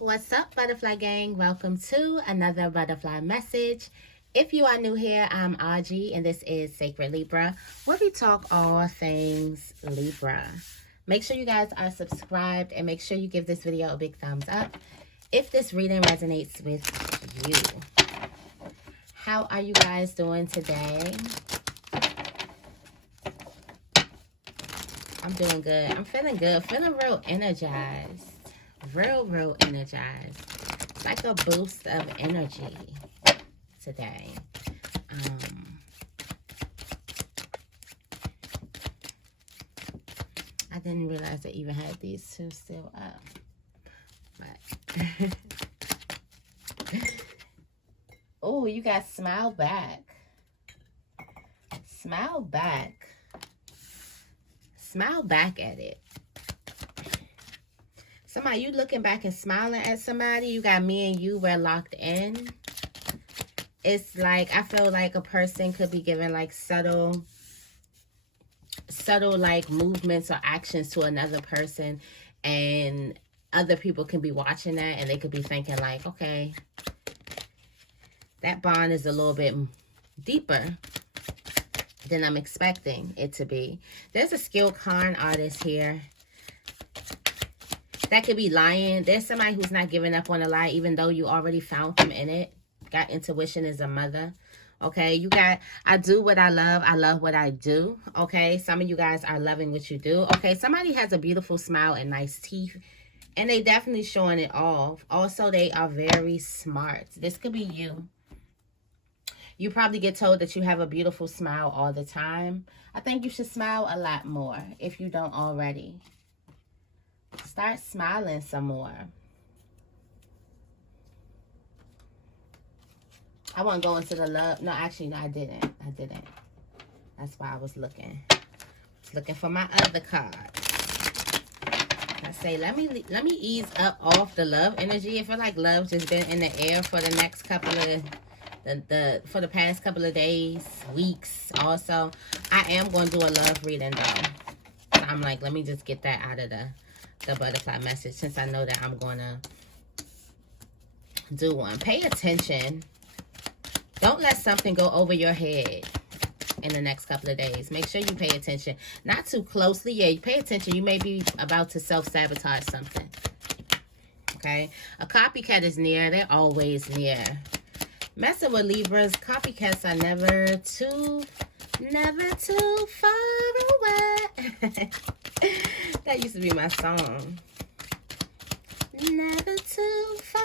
What's up, Butterfly Gang? Welcome to another Butterfly Message. If you are new here, I'm Auji, and this is Sacred Libra, where we talk all things Libra. Make sure you guys are subscribed, and make sure you give this video a big thumbs up if this reading resonates with you. How are you guys doing today? I'm doing good. I'm feeling good. Feeling real energized. Real energized. It's like a boost of energy today. I didn't realize I even had these two still up. But oh, you got smile back. Smile back. Smile back at it. Somebody, you looking back and smiling at somebody. You got me and you, we're locked in. It's like, I feel like a person could be giving like subtle like movements or actions to another person. And other people can be watching that and they could be thinking like, okay, that bond is a little bit deeper than I'm expecting it to be. There's a skilled con artist here. That could be lying. There's somebody who's not giving up on a lie, even though you already found them in it. Got intuition as a mother. Okay, you got, I do what I love what I do. Okay, some of you guys are loving what you do. Okay, somebody has a beautiful smile and nice teeth, and they definitely showing it off. Also, they are very smart. This could be you. You probably get told that you have a beautiful smile all the time. I think you should smile a lot more if you don't already. Start smiling some more. I want to go into the love. No, actually, no, I didn't. That's why I was looking. I was looking for my other card. I say, let me ease up off the love energy. I feel like love just been in the air for the next couple of for the past couple of days, weeks. Also, I am going to do a love reading though. So I'm like, let me just get that out of the butterfly message, since I know that I'm gonna do one. Pay attention. Don't let something go over your head in the next couple of days. Make sure you pay attention. Not too closely. Yeah, you pay attention. You may be about to self-sabotage something. Okay? A copycat is near. They're always near. Messing with Libras, copycats are never too far away. That used to be my song. Never too far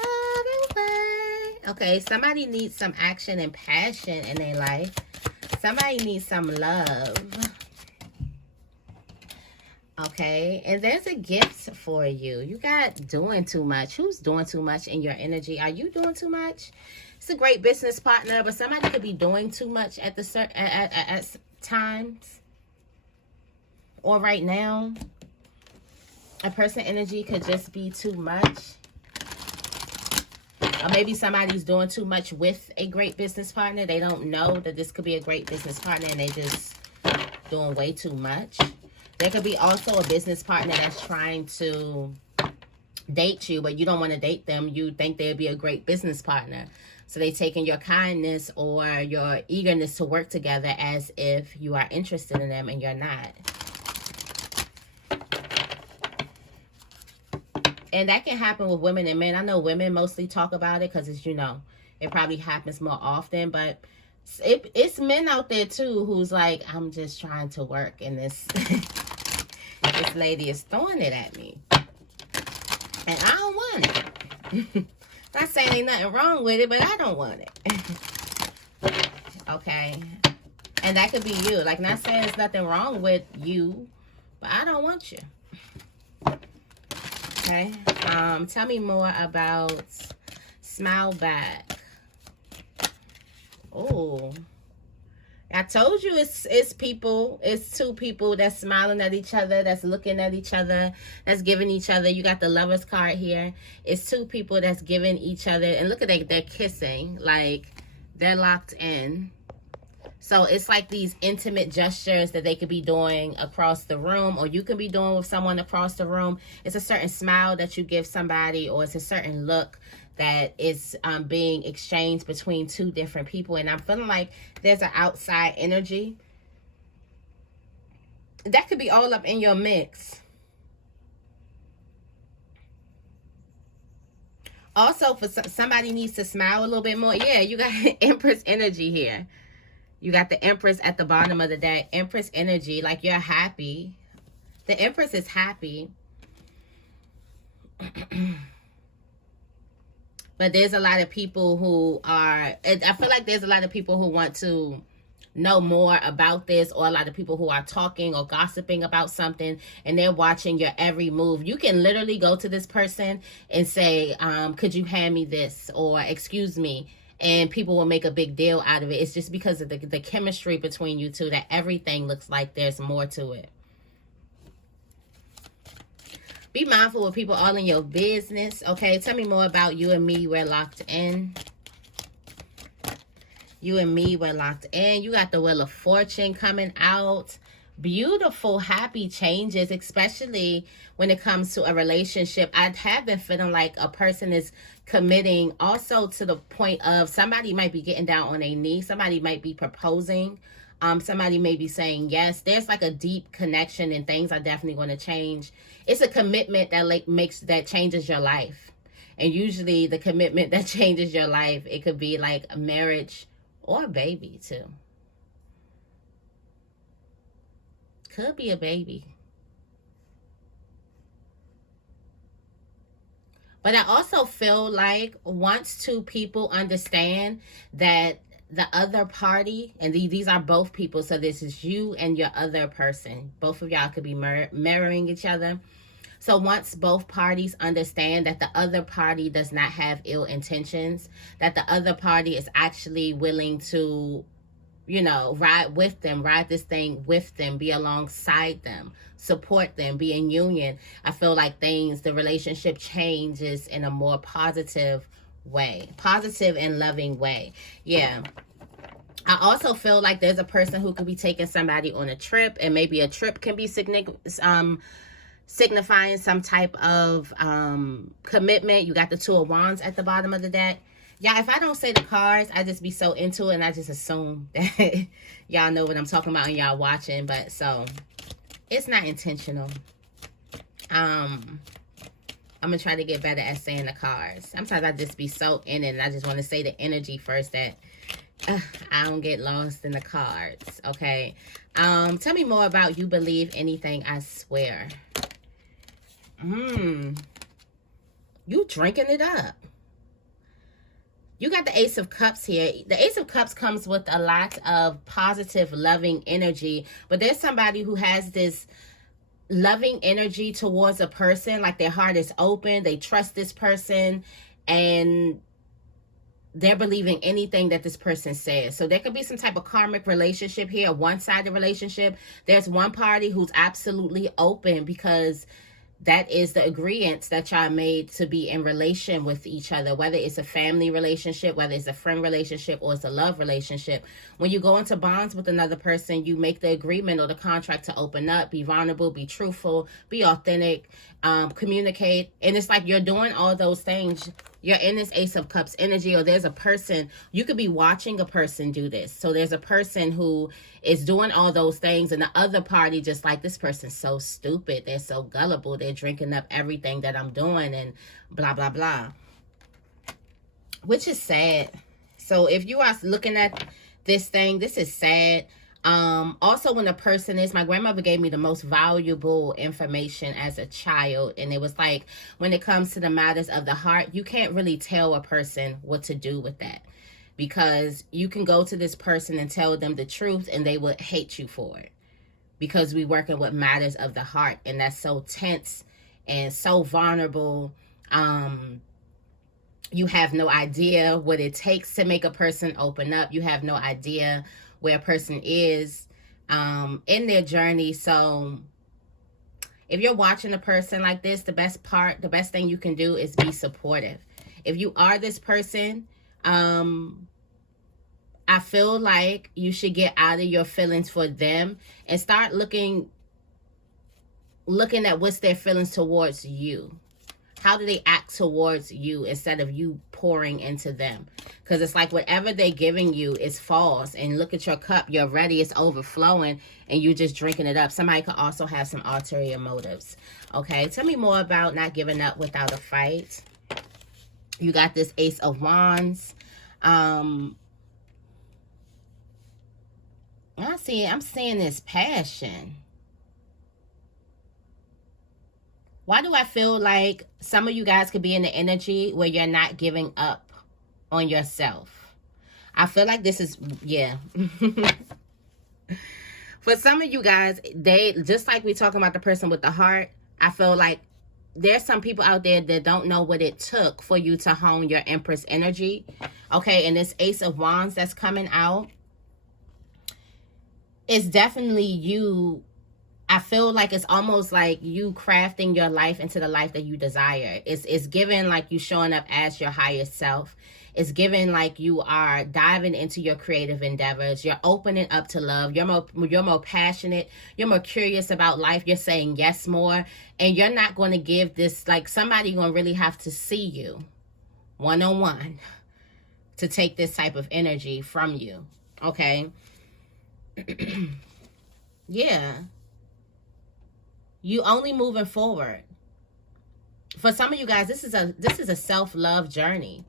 away. Okay, somebody needs some action and passion in their life. Somebody needs some love. Okay, and there's a gift for you. You got doing too much. Who's doing too much in your energy? Are you doing too much? It's a great business partner, but somebody could be doing too much at times. Or right now. A person energy could just be too much. Or maybe somebody's doing too much with a great business partner. They don't know that this could be a great business partner and they just doing way too much. There could be also a business partner that's trying to date you, but you don't want to date them. You think they'd be a great business partner. So they taking your kindness or your eagerness to work together as if you are interested in them and you're not. And that can happen with women and men. I know women mostly talk about it because it's, you know, it probably happens more often. But it's men out there too who's like, I'm just trying to work. And this, this lady is throwing it at me. And I don't want it. Not saying ain't nothing wrong with it, but I don't want it. Okay. And that could be you. Like, not saying there's nothing wrong with you, but I don't want you. Okay, tell me more about smile back. Oh, I told you it's people, it's two people that's smiling at each other, that's looking at each other, that's giving each other. You got the Lovers card here. It's two people that's giving each other, and look at they're kissing, like they're locked in. So it's like these intimate gestures that they could be doing across the room, or you can be doing with someone across the room. It's a certain smile that you give somebody, or it's a certain look that is being exchanged between two different people. And I'm feeling like there's an outside energy that could be all up in your mix. Also, for somebody needs to smile a little bit more. Yeah, you got Empress energy here. You got the Empress at the bottom of the deck. Empress energy, like you're happy. The Empress is happy. But there's a lot of people who are, I feel like there's a lot of people who want to know more about this, or a lot of people who are talking or gossiping about something, and they're watching your every move. You can literally go to this person and say, could you hand me this, or excuse me, and people will make a big deal out of it. It's just because of the chemistry between you two that everything looks like there's more to it. Be mindful of people all in your business. Okay, tell me more about you and me. We're locked in. You and me, we're locked in. You got the Wheel of Fortune coming out. Beautiful, happy changes, especially when it comes to a relationship. I have been feeling like a person is committing also to the point of somebody might be getting down on their knees. Somebody might be proposing. Somebody may be saying yes. There's like a deep connection, and things are definitely going to change. It's a commitment that changes your life. And usually the commitment that changes your life, it could be like a marriage or a baby too. Could be a baby. But I also feel like once two people understand that the other party, and these are both people, so this is you and your other person. Both of y'all could be mirroring each other. So once both parties understand that the other party does not have ill intentions, that the other party is actually willing to, you know, ride with them, ride this thing with them, be alongside them, support them, be in union, I feel like the relationship changes in a more positive way, positive and loving way. Yeah. I also feel like there's a person who could be taking somebody on a trip, and maybe a trip can be signifying some type of commitment. You got the Two of Wands at the bottom of the deck. Yeah, if I don't say the cards, I just be so into it, and I just assume that y'all know what I'm talking about and y'all watching. But so it's not intentional. I'm gonna try to get better at saying the cards. Sometimes I just be so in it, and I just want to say the energy first that I don't get lost in the cards. Okay. Tell me more about you believe anything, I swear. You drinking it up. You got the Ace of Cups here. The Ace of Cups comes with a lot of positive, loving energy. But there's somebody who has this loving energy towards a person. Like their heart is open. They trust this person. And they're believing anything that this person says. So there could be some type of karmic relationship here, a one-sided relationship. There's one party who's absolutely open because that is the agreements that y'all made to be in relation with each other, whether it's a family relationship, whether it's a friend relationship, or it's a love relationship. When you go into bonds with another person, you make the agreement or the contract to open up, be vulnerable, be truthful, be authentic, communicate. And it's like you're doing all those things. You're in this Ace of Cups energy, or there's a person, you could be watching a person do this. So there's a person who is doing all those things, and the other party just like, this person's so stupid. They're so gullible. They're drinking up everything that I'm doing and blah, blah, blah. Which is sad. So if you are looking at this thing, this is sad. Also, when a person is, my grandmother gave me the most valuable information as a child, and it was like, when it comes to the matters of the heart, you can't really tell a person what to do with that, because you can go to this person and tell them the truth and they would hate you for it, because we working with matters of the heart, and that's so tense and so vulnerable. You have no idea what it takes to make a person open up. You have no idea where a person is in their journey. So if you're watching a person like this, the best thing you can do is be supportive. If you are this person, I feel like you should get out of your feelings for them and start looking at what's their feelings towards you. How do they act towards you instead of you pouring into them? Because it's like whatever they're giving you is false. And look at your cup. You're ready. It's overflowing. And you're just drinking it up. Somebody could also have some ulterior motives. Okay. Tell me more about not giving up without a fight. You got this Ace of Wands. I'm seeing this passion. Why do I feel like some of you guys could be in the energy where you're not giving up on yourself? I feel like this is, yeah. For some of you guys, they, just like we talking about the person with the heart, I feel like there's some people out there that don't know what it took for you to hone your Empress energy. Okay, and this Ace of Wands that's coming out, it's definitely you. I feel like it's almost like you crafting your life into the life that you desire. It's given like you showing up as your highest self. It's given like you are diving into your creative endeavors. You're opening up to love. You're more passionate. You're more curious about life. You're saying yes more. And you're not going to give this, like somebody going to really have to see you one-on-one to take this type of energy from you. Okay? Yeah. You only moving forward. For some of you guys, this is a self-love journey.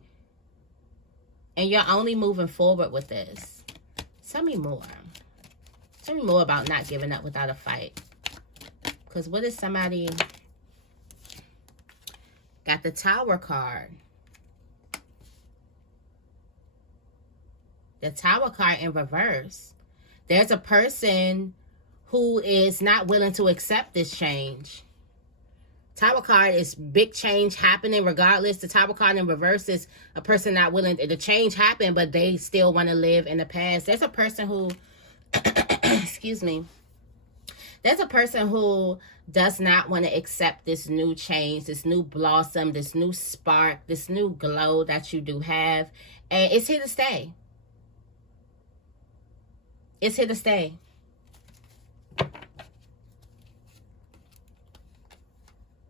And you're only moving forward with this. Tell me more. Tell me more about not giving up without a fight. Because what is somebody... Got the Tower card. The Tower card in reverse. There's a person who is not willing to accept this change. Tower card is big change happening regardless. The Tower card in reverse is a person not willing. The change happened, but they still want to live in the past. There's a person who, excuse me. There's a person who does not want to accept this new change, this new blossom, this new spark, this new glow that you do have. And it's here to stay. It's here to stay.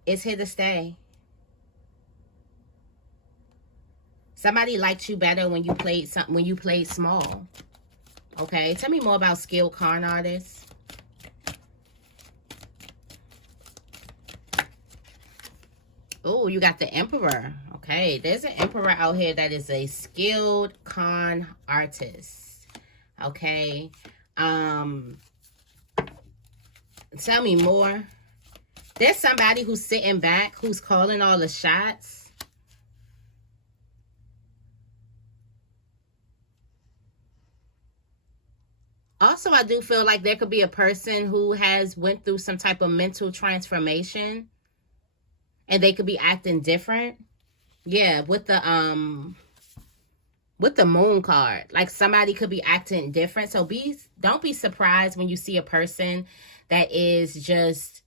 It's here to stay. Somebody liked you better when you played something, when you played small. Okay, tell me more about skilled con artists. Oh, you got the Emperor. Okay, there's an Emperor out here that is a skilled con artist. Okay, tell me more. There's somebody who's sitting back, who's calling all the shots. Also, I do feel like there could be a person who has went through some type of mental transformation. And they could be acting different. Yeah, with the Moon card. Like somebody could be acting different. So don't be surprised when you see a person that is just...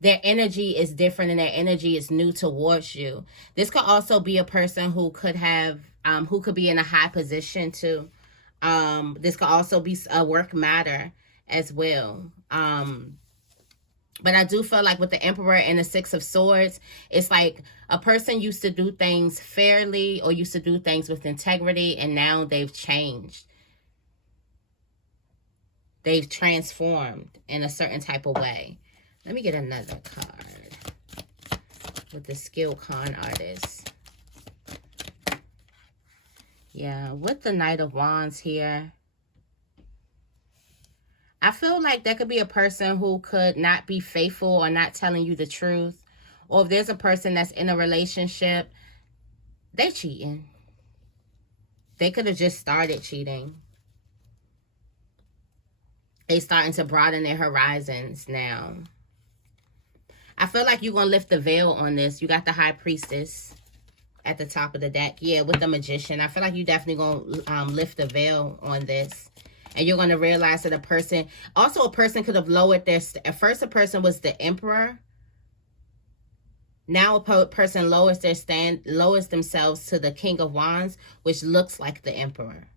their energy is different and their energy is new towards you. This could also be a person who could have, who could be in a high position too. This could also be a work matter as well. But I do feel like with the Emperor and the Six of Swords, it's like a person used to do things fairly or used to do things with integrity, and now they've changed. They've transformed in a certain type of way. Let me get another card with the skilled con artist. Yeah, with the Knight of Wands here. I feel like there could be a person who could not be faithful or not telling you the truth. Or if there's a person that's in a relationship, they cheating. They could have just started cheating. They starting to broaden their horizons now. I feel like you're going to lift the veil on this. You got the High Priestess at the top of the deck. Yeah, with the Magician. I feel like you definitely going to lift the veil on this. And you're going to realize that a person... Also, a person could have lowered their... At first, a person was the Emperor. Now, a person lowers themselves to the King of Wands, which looks like the Emperor.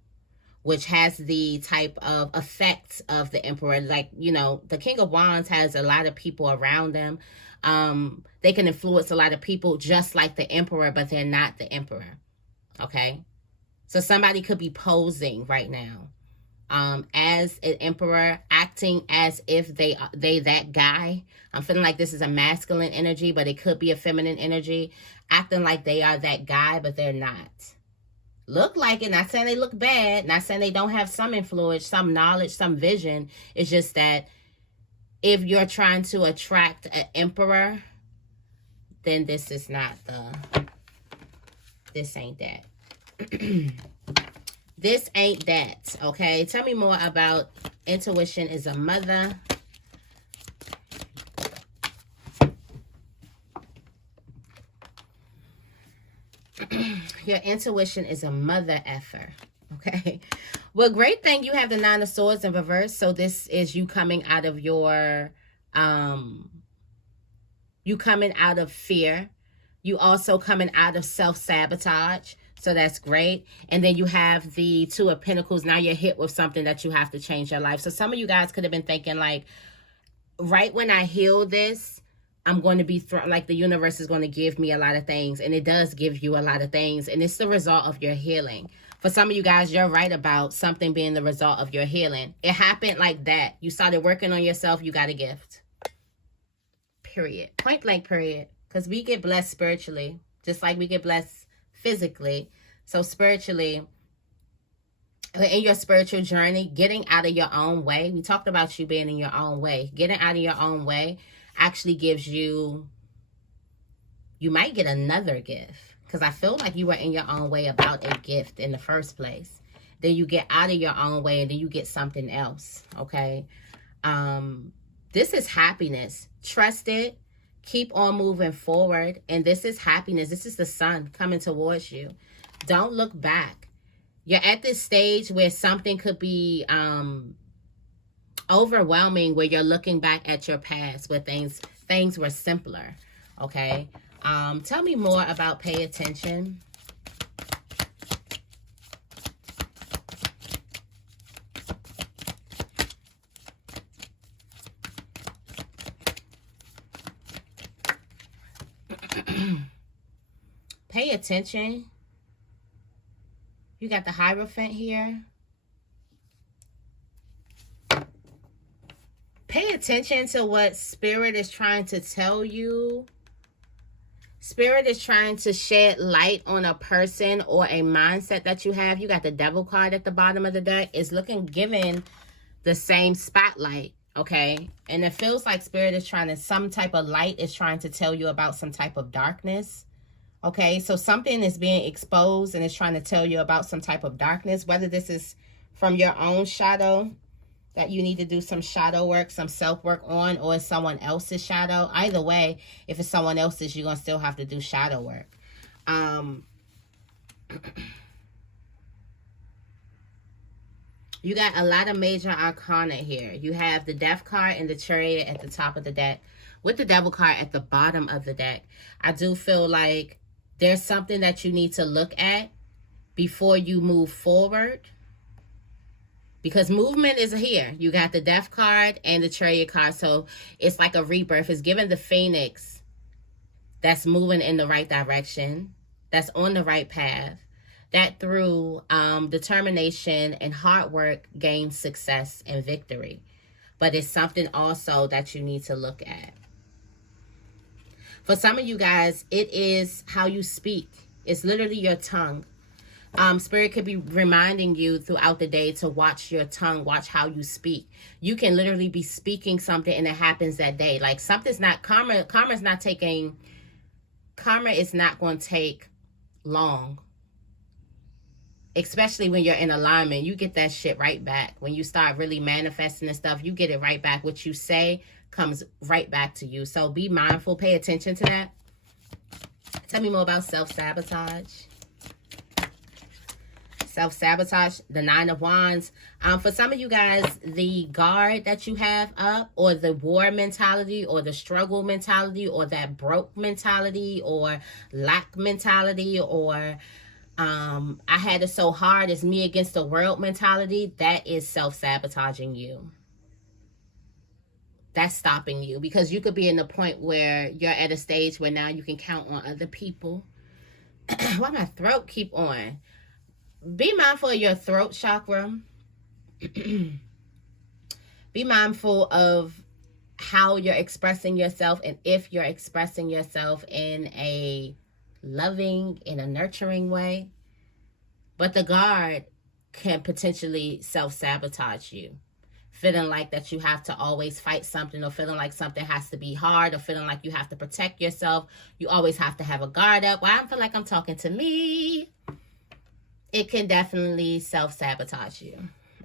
which has the type of effects of the Emperor. Like, you know, the King of Wands has a lot of people around them. They can influence a lot of people just like the Emperor, but they're not the Emperor. Okay? So somebody could be posing right now as an Emperor, acting as if they that guy. I'm feeling like this is a masculine energy, but it could be a feminine energy, acting like they are that guy, but they're not. Look like it. Not saying they look bad. Not saying they don't have some influence, some knowledge, some vision. It's just that if you're trying to attract an emperor, then this is not the... This ain't that. This ain't that, okay? Tell me more about intuition is a mother. Your intuition is a mother effer, okay? Well, great thing you have the Nine of Swords in reverse. So this is you coming out of your, you coming out of fear. You also coming out of self-sabotage. So that's great. And then you have the Two of Pentacles. Now you're hit with something that you have to change your life. So some of you guys could have been thinking like, right when I heal this, I'm going to be like the universe is going to give me a lot of things. And it does give you a lot of things. And it's the result of your healing. For some of you guys, you're right about something being the result of your healing. It happened like that. You started working on yourself. You got a gift. Period. Point blank period. Because we get blessed spiritually. Just like we get blessed physically. So spiritually, in your spiritual journey, getting out of your own way. We talked about you being in your own way. Getting out of your own way actually gives you, you might get another gift, because I feel like you were in your own way about a gift in the first place. Then you get out of your own way and then you get something else, okay? This is happiness. Trust it. Keep on moving forward. And this is happiness. This is the sun coming towards you. Don't look back. You're at this stage where something could be overwhelming, where you're looking back at your past where things were simpler, okay? Tell me more about pay attention. Pay attention. You got the Hierophant here. Pay attention to what Spirit is trying to tell you. Spirit is trying to shed light on a person or a mindset that you have. You got the Devil card at the bottom of the deck. It's given the same spotlight, okay? And it feels like Spirit is trying to, some type of light is trying to tell you about some type of darkness. Okay, so something is being exposed and it's trying to tell you about some type of darkness, whether this is from your own shadow that you need to do some shadow work, some self-work on, or it's someone else's shadow. Either way, if it's someone else's, you're going to still have to do shadow work. You got a lot of major arcana here. You have the Death card and the Chariot at the top of the deck, with the Devil card at the bottom of the deck. I do feel like there's something that you need to look at before you move forward, because movement is here. You got the Death card and the Chariot card, so it's like a rebirth. It's giving the Phoenix that's moving in the right direction, that's on the right path, that through determination and hard work gains success and victory. But it's something also that you need to look at. For some of you guys, it is how you speak. It's literally your tongue. Spirit could be reminding you throughout the day to watch your tongue, watch how you speak. You can literally be speaking something and it happens that day. Like something's not, karma is not going to take long. Especially when you're in alignment, you get that shit right back. When you start really manifesting and stuff, you get it right back. What you say comes right back to you. So be mindful, pay attention to that. Tell me more about self-sabotage. Self-sabotage, the Nine of Wands. For some of you guys, the guard that you have up, or the war mentality, or the struggle mentality, or that broke mentality, or lack mentality, or I had it so hard, it's me against the world mentality. That is self-sabotaging you. That's stopping you, because you could be in the point where you're at a stage where now you can count on other people. Why my throat keep on? Be mindful of your throat chakra. Be mindful of how you're expressing yourself, and if you're expressing yourself in a loving, in a nurturing way. But the guard can potentially self-sabotage you, feeling like that you have to always fight something, or feeling like something has to be hard, or feeling like you have to protect yourself. You always have to have a guard up. Well, I feel like I'm talking to me. It can definitely self-sabotage you,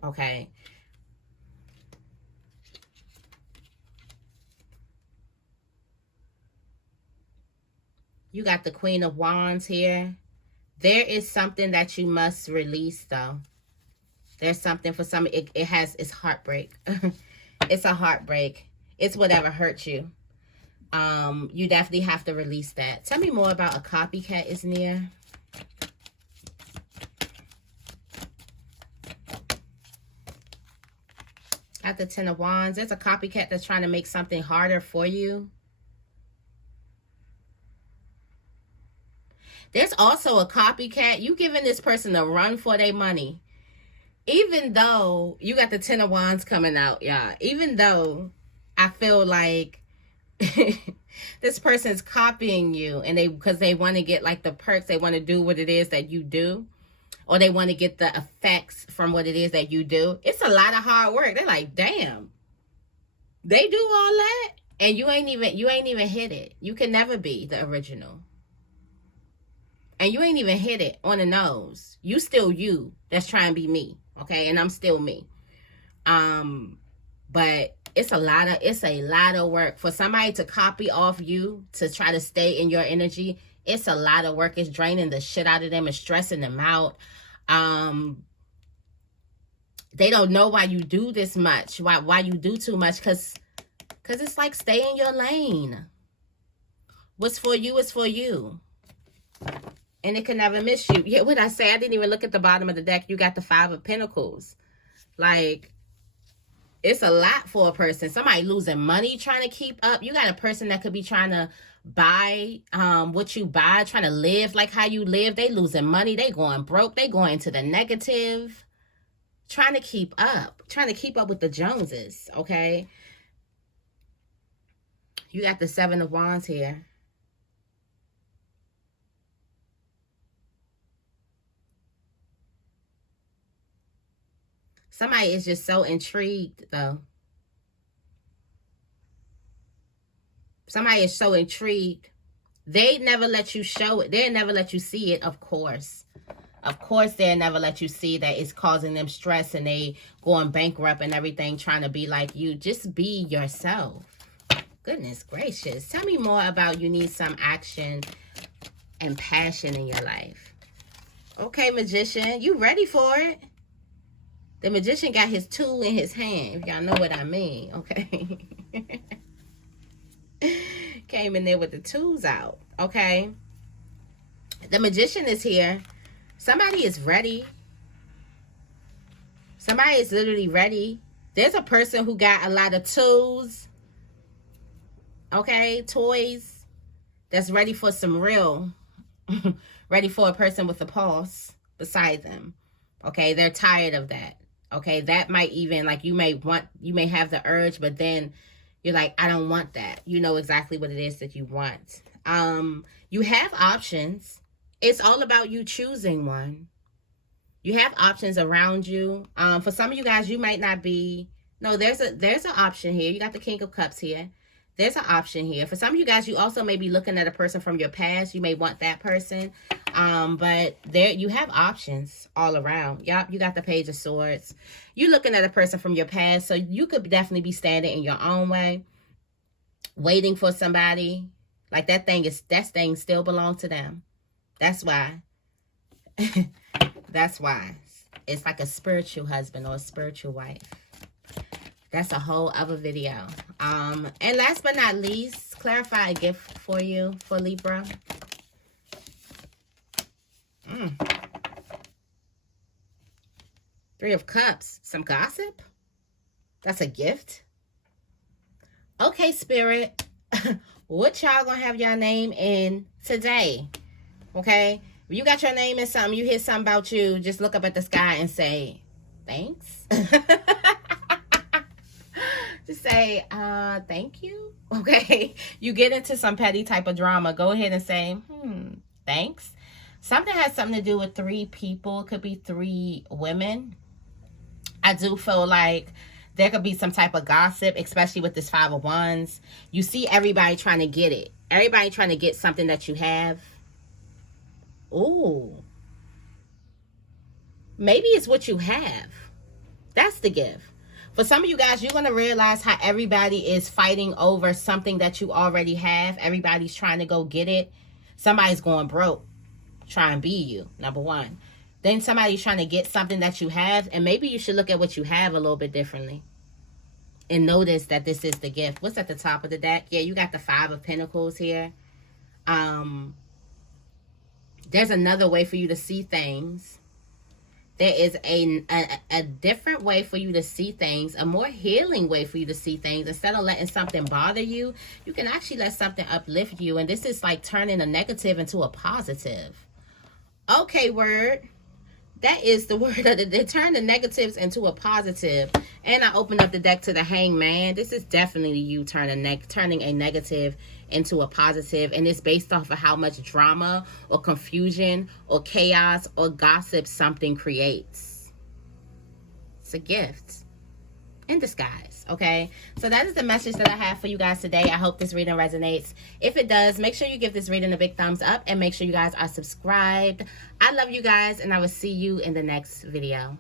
okay? You got the Queen of Wands here. There is something that you must release, though. There's something for some, it's heartbreak. It's a heartbreak. It's whatever hurt you. You definitely have to release that. Tell me more about a copycat is near. At the Ten of Wands, there's a copycat that's trying to make something harder for you. There's also a copycat. You giving this person a run for their money. Even though you got the Ten of Wands coming out, y'all. Even though I feel like this person's copying you, and because they want to get like the perks, they want to do what it is that you do, or they want to get the effects from what it is that you do. It's a lot of hard work. They're like, damn, they do all that, and you ain't even hit it. You can never be the original. And you ain't even hit it on the nose. You still you that's trying to be me, okay? And I'm still me. But it's a lot of work for somebody to copy off you, to try to stay in your energy. It's a lot of work. It's draining the shit out of them. It's stressing them out. They don't know why you do this much. Why you do too much? Because it's like, stay in your lane. What's for you is for you. And it can never miss you. Yeah, what I say? I didn't even look at the bottom of the deck. You got the Five of Pentacles. Like, it's a lot for a person. Somebody losing money trying to keep up. You got a person that could be trying to buy what you buy, trying to live like how you live. They losing money. They going broke. They going to the negative. Trying to keep up. Trying to keep up with the Joneses, okay? You got the Seven of Wands here. Somebody is just so intrigued, though. Somebody is so intrigued. They never let you show it. They'll never let you see it, of course. Of course, they'll never let you see that it's causing them stress and they going bankrupt and everything, trying to be like you. Just be yourself. Goodness gracious. Tell me more about you need some action and passion in your life. Okay, Magician, you ready for it? The Magician got his tool in his hand, if y'all know what I mean, okay? Came in there with the tools out, okay? The Magician is here. Somebody is ready. Somebody is literally ready. There's a person who got a lot of tools, okay? Toys. That's ready for some real. Ready for a person with a pulse beside them, okay? They're tired of that. Okay, that might even, like, you may have the urge, but then you're like, I don't want that. You know exactly what it is that you want. You have options. It's all about you choosing one. You have options around you. For some of you guys, you might not be, no, there's an option here. You got the King of Cups here. There's an option here. For some of you guys, you also may be looking at a person from your past. You may want that person. But there you have options all around. Yup, you got the Page of Swords. You're looking at a person from your past, so you could definitely be standing in your own way, waiting for somebody. Like that thing still belongs to them. That's why. That's why. It's like a spiritual husband or a spiritual wife. That's a whole other video. And last but not least, clarify a gift for you, for Libra. Three of Cups. Some gossip? That's a gift? Okay, Spirit. What y'all gonna have your name in today? Okay? If you got your name in something, you hear something about you, just look up at the sky and say, thanks. Just say, thank you. Okay? You get into some petty type of drama, go ahead and say, thanks. Something has something to do with 3 people. It could be 3 women. I do feel like there could be some type of gossip, especially with this 5 of Wands. You see everybody trying to get it. Everybody trying to get something that you have. Ooh. Maybe it's what you have. That's the gift. For some of you guys, you're going to realize how everybody is fighting over something that you already have. Everybody's trying to go get it. Somebody's going broke. Try and be you, number 1. Then somebody's trying to get something that you have, and maybe you should look at what you have a little bit differently and notice that this is the gift. What's at the top of the deck? Yeah, you got the 5 of Pentacles here. There's another way for you to see things. There is a different way for you to see things, a more healing way for you to see things. Instead of letting something bother you, you can actually let something uplift you, and this is like turning a negative into a positive. Okay, word. That is the word of the day. Turn the negatives into a positive. And I opened up the deck to the Hangman. This is definitely you turning a negative into a positive. And it's based off of how much drama or confusion or chaos or gossip something creates. It's a gift in disguise, okay? So that is the message that I have for you guys today. I hope this reading resonates. If it does, make sure you give this reading a big thumbs up and make sure you guys are subscribed. I love you guys, and I will see you in the next video.